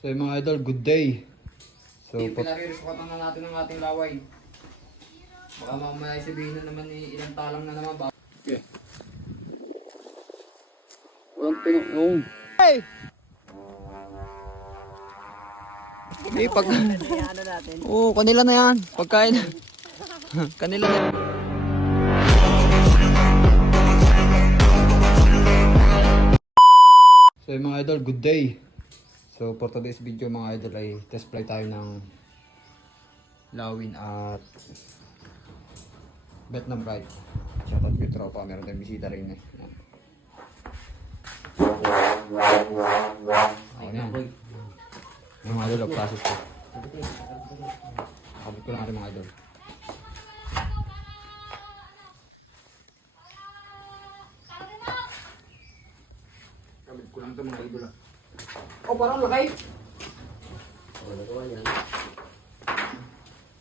So yung mga idol, good day. So, Pinaririsukatan na natin ang ating laway. Baka mamaya sabihin na naman ilang talang na naman ba? okay. Walang tinong. Hey! Eh, pag... Oo, kanila na yan. Pagkain. Kanila na yan. So yung mga idol, good day. So for today's video mga idol ay test fly tayo ng Lawin at Vietnam Bright. Shoutout ko yung tropa, meron tayong bisita rin eh. Ayan yan. Yung mga idol, process ko. Nakabit ko lang rin mga idol. Kabit ko lang ito mga idol ah. Oh, parang lakay.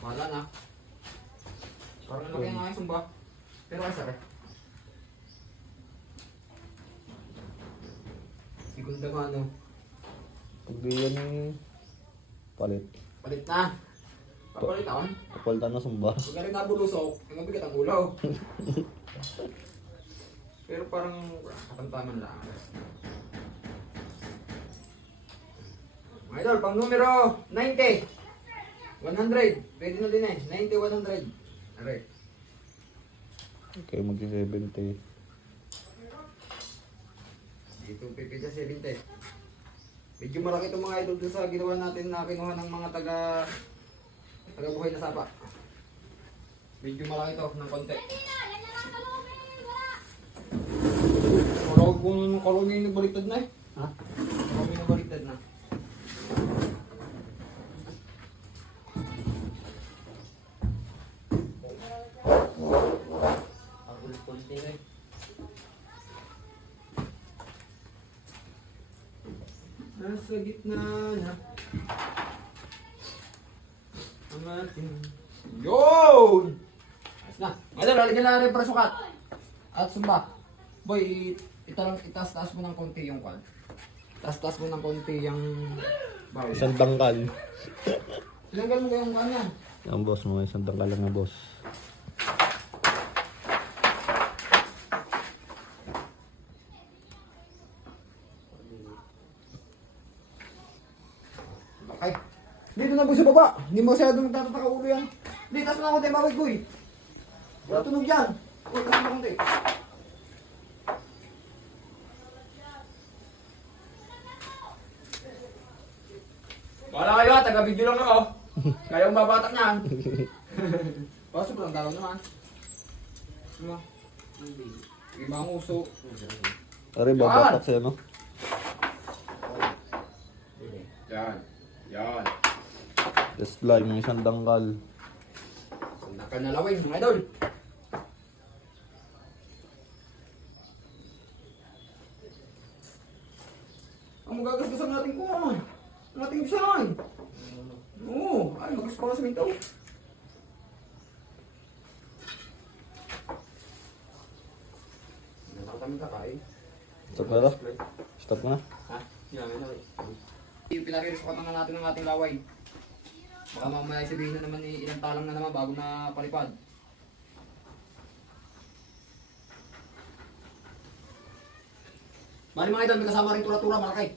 Wala na. Parang laki nga yung sumba. Pero ay sakit. Segunda ko ano. Pag yan palit. Palit na. Papalitan. Kapalitan na sumba. Pag galing nabulusok, yung mabigat ang ulaw. Pero parang katamtaman lang. Mga idol, pang numero 90. 100. Pwede na din eh. 90, 100. Aray. Okay, mag-70. Dito pipidya 70. Medyo malaki itong mga idol dun sa ginawa natin na kinuha ng mga taga-buhay na sapa. Medyo malaki ito ng konti. Karami na baliktad na eh. Ha? Karami na baliktad na. Nasa gitna na ang ating... Yun! Ayos na. Ngayon, lalagyan na rin para sukat. At sumba. Boy, itaas-taas mo ng konti yung kwan. Taas-taas mo ng konti yung bawal. Isang tangkal. Ilanggal mo yung kwan yan. Ang boss mo, isang tangkal lang na boss. Okay. Dito na boy sa baba. Hindi mo masyadong nagtatataka ulo yan. Hindi, taas mo na konti, bawal boy. Wala tunog yan. Uy, taas mo na konti. Wala kayo ha, taga-video lang ako. Kayong babatak niyan. Oh, sobrang dalaw naman. Diba? Ibang uso. Ari, babatak sa'yo, no? Yan. Yan. Test fly, yung isang tangkal. Sandakan na lawin, mga idol. Ang magagasgasan natin ko ah. Ang ating design. Oo. Ay, magas pa sa minto. Nakakatamin ka kain. Stop na to? Stop na. Ha? Yan, yan na. Pinaririsukatan na natin ang ating laway. Baka mamaya sabihin na naman ilang talang na naman bago na palipad. Bali mga idol, may kasama rin tura-tura malaki.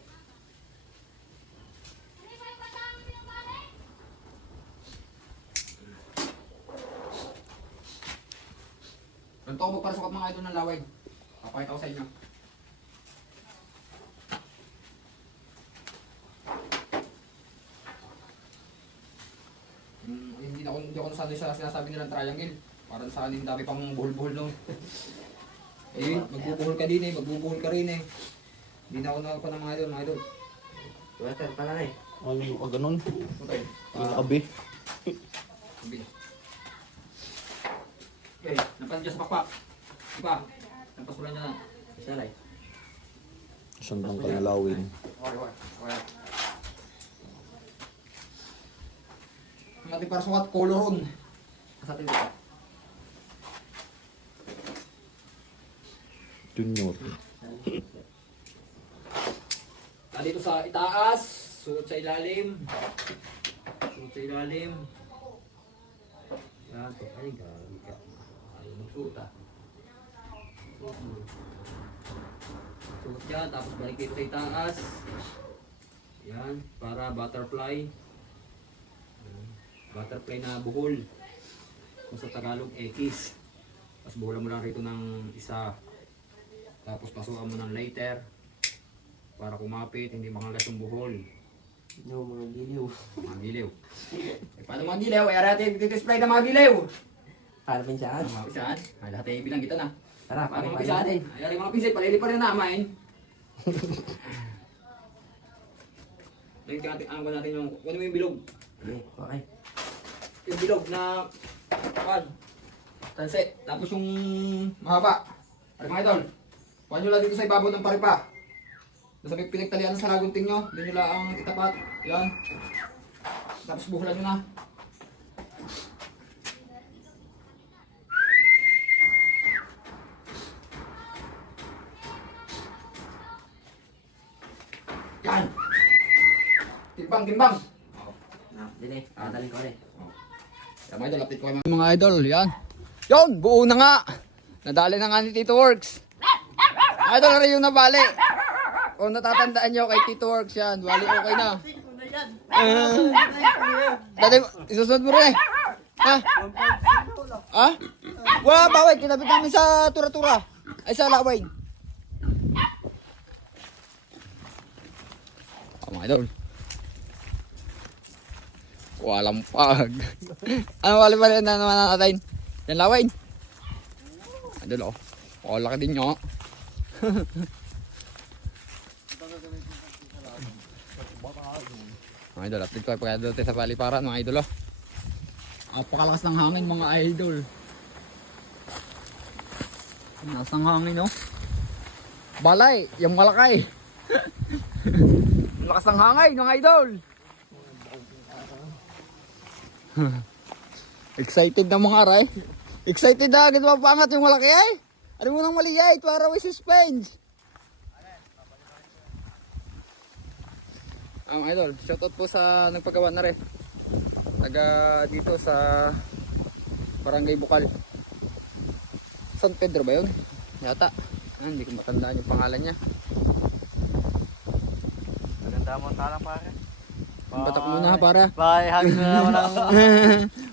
Ganito ako magparasukat mga idol ng laway. Papakita ko sa inyo. Hindi ako nasanay sa sinasabi nilang triangle. Parang sa anin dami pang buhol-buhol nung. Eh, magbubuhol ka din eh, magbubuhol ka rin eh. Hindi na ako nakakuha ng mga idol. Wala tayo pala na eh. Ano ka ganun? Okay. Yung nakabi. Sabi. Okay, napas dyan sa pakpak. Diba? Napas ko lang dyan na. Isa na eh. Isang tangkal na lawin. Okay. Ang ating para sukat, coloron. Sa atin dito. Junior. Dito sa itaas. suot sa ilalim. Suot sa ilalim. Yan, ay gagi ka. Ayaw magsuot ah. Suot mo. Suot yan, tapos balik dito sa itaas. Yan, para butterfly. Yan. Butterfly na buhol. Kung sa Tagalog, X. Tapos buhulan mo lang rito ng isa. Tapos pasukan mo ng lighter. Para kumapit, hindi makalas yung buhol. No, mga giliw. Mga giliw. Paano mga giliw? Ay natin display ng mga giliw. Para pinsaan. Mga pisaan. Ay lahat ay bilang kita na. Tara, Paano mga pare pisaan? natin. Ay mga pisit, palili pa rin namin. Tingnan natin yung, ano mo yung bilog? Okay. Yung bilog na, tanse. Tapos yung mahaba. Ay mga idol. Kuha nyo lang dito sa ibabaw ng paripa. Nasa may pinagtalian sa lagunting nyo. Doon nyo lang ang itapat. Yan. Tapos buhulan nyo na. Yan. Timbang, timbang. Na, dili. Dadalhin ko rin. Yan mga idol, update ko kayo Mga idol, yan. Yun, buo na nga. Nadali na nga ni Tito Works. Idol na rin yung nabali. Kung natatandaan nyo kay Tito Works yan, bali okay na. Dati, isusunod mo rin eh. Ha? Ha? Wala, baway, kinabit namin sa tura-tura. Ay, sa laway. Mga idol. Walang pag. Ano wala pa rin na naman natin? Yan laway. Idol oh. Laki din nyo. Mga idol, update ko ay pagkadate sa paliparan mga idol oh. Napakalakas ng hangin mga idol. Lakas ng hangin oh. Balay, yung malakay. Lakas ng hangin mga idol. Excited na mga aray. Excited na agad mapangat yung malaki ay. Ano mo nang mali ay, para may suspense. Idol, shoutout po sa nagpagawa na rin. Taga dito sa Barangay Bukal. San Pedro ba yun? Yata. Hindi ko matandaan yung pangalan niya. Maganda mo talang pare. Batak muna para. Bye, hagis na naman ang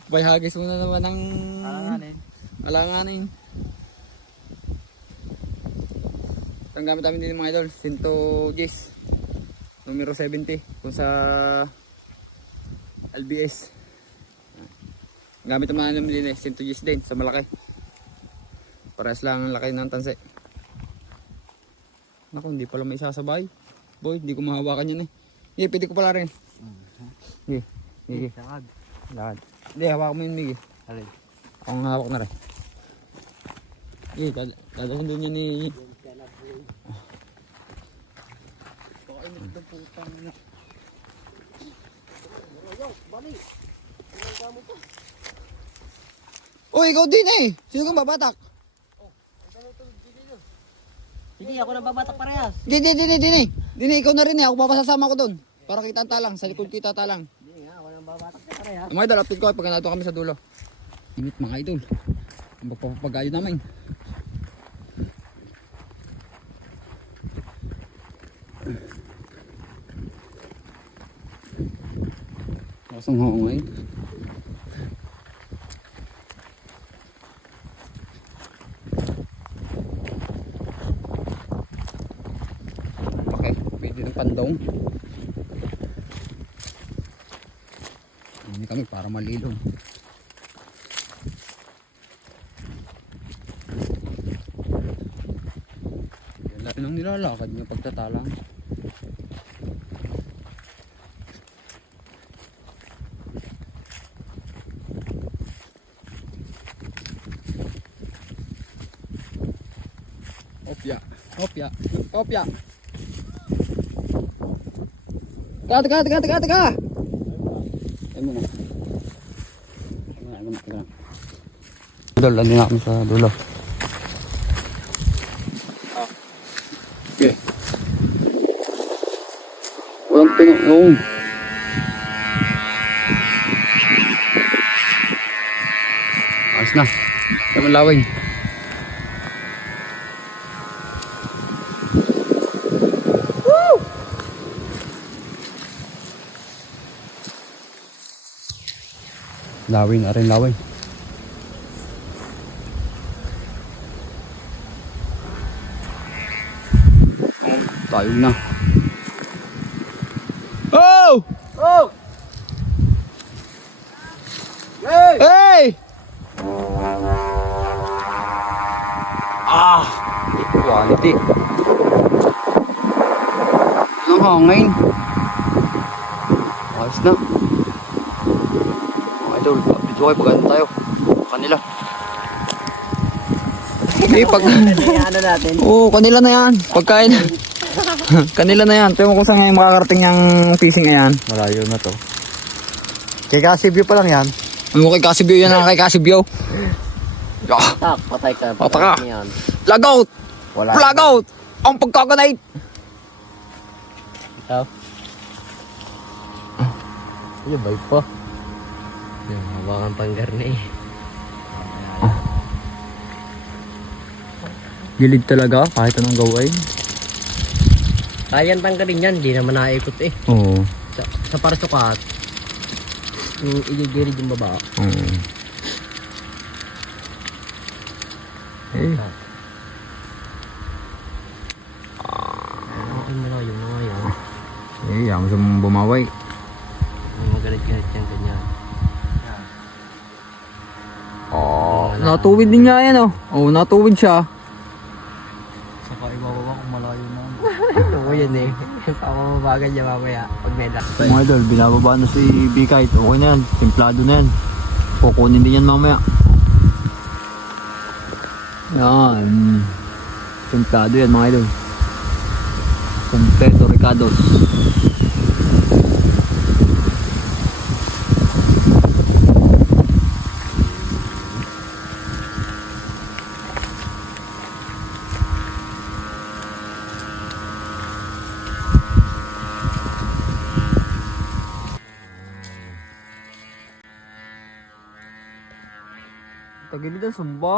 Bay hagis muna naman ng alanganin. alanganin. Ang gamit namin din mga idol, Sinto Gis. Numero 70 kung sa LBS. Gamit naman namin din eh, Sinto Gis din sa malaki. Parehas lang ang laki ng tanse. Naku, hindi pala may isasabay. Boy, hindi ko mahawakan yan eh. Hindi, pwede ko pala rin. Sige, sige. Lakad. Lakad. Hindi, hawakan mo yun, Miggy. Alin? Ako ang hawak na rin. Sige, dadalhin din yun ni... Uy, ikaw din eh! Sino kang babatak? Hindi, ako nang babatak parehas. Dini, ikaw na rin eh. Ako papasasama ko doon. Para kita talang, sa likod kita talang. Hindi nga, ako nang babatak na parehas. Mga idol, update ko pag nato kami sa dulo. Init mga idol. Ang pagpapagayo namin. Kasang hongay. Okay, pwede ng pandong. Hindi kami para malilong. Yan lang ang nilalakad niya pagtatalang. Opya, opya, opya. Teka. Ay mo na. Idol, nandun na kami sa dulo. Okay. Walang Oo. Ayos na. Kaya malawin. Lawin, arin lawin. Tayo na. Oh! Oh! Hey! Ah! Quality. Ang hangin. Ayos na. Idol, dito kayo pagkano tayo. Kanila. Eh, pag... Ano natin? Oo, kanila na yan. Pagkain. Kanila na yan. Tingnan ko kung saan ngayon makakarating yung fishing na yan. Malayo na to. Kay Casivio pa lang yan. Ano kay Casibio yan ang kay Casibio? Ah, Tak, patay ka. Patay ka. Yan. flag out! Wala. Flag out! Ang pagkakanait! Ikaw? Yung bay pa. Yung hawakan pang garni. Gilid talaga kahit anong gawin. Kayang tanggalin yan, di naman naikot eh. Oo. Sa parasukat, yung igigirid yung baba. Oo. Eh, Ay, malayo na nga yan. ayaw mo siyang bumaway. Magalit-galit yan, ganyan. Oh, natuwid din nga yan oh. Oh, natuwid siya. Saka ibababa kung malayo na. Oo, yan eh. Pamabagan niya mamaya pag may dak. Mga idol, binababa na si B-Kite. Okay na yan, templado na yan. Kukunin din yan mamaya. Yan. Templado yan mga idol. Completo Ricardos. Tagilid ang sumba.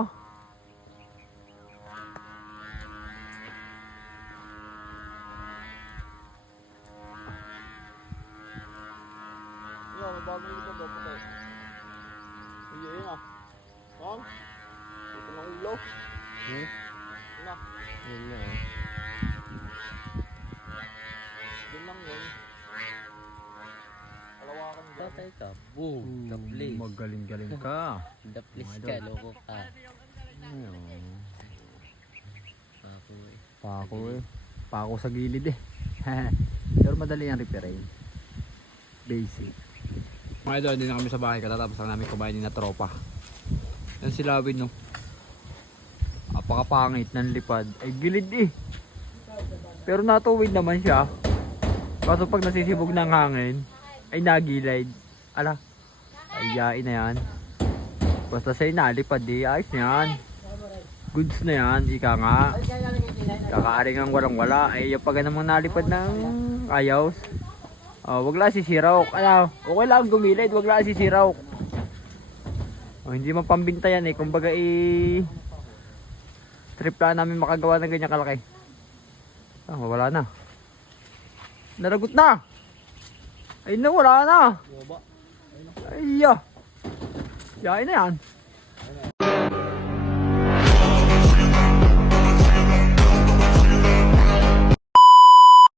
Yun na. Patay ka. Boom. The place. Magaling-galing ka. The place ka. Loko ka. Ako eh. Pako eh. Pako sa gilid eh. Pero madali yung repairin. Basic. Mga idol, hindi na kami sa bahay. Katatapos lang namin kumain na tropa. Yan si Lawin no. Apakapangit ng lipad. Ay gilid eh. Pero natuwid naman siya. Kaso pag nasisibog ng hangin, ay nagilid. Ala. Ay yain na yan. Basta sa'yo nalipad eh. Ayos na yan. Goods na yan. Ika nga. Kakaaring ang walang wala. Ay yung pag namang nalipad ng ayaws. Wag lang sisiraw. Ano? Okay lang gumilid. Wag lang sisiraw. Hindi man pambinta yan eh. Kumbaga trip lang namin makagawa ng ganyan kalaki. Wala na. Naragot na. Ay na wala na. Ay ya. Yain na yan.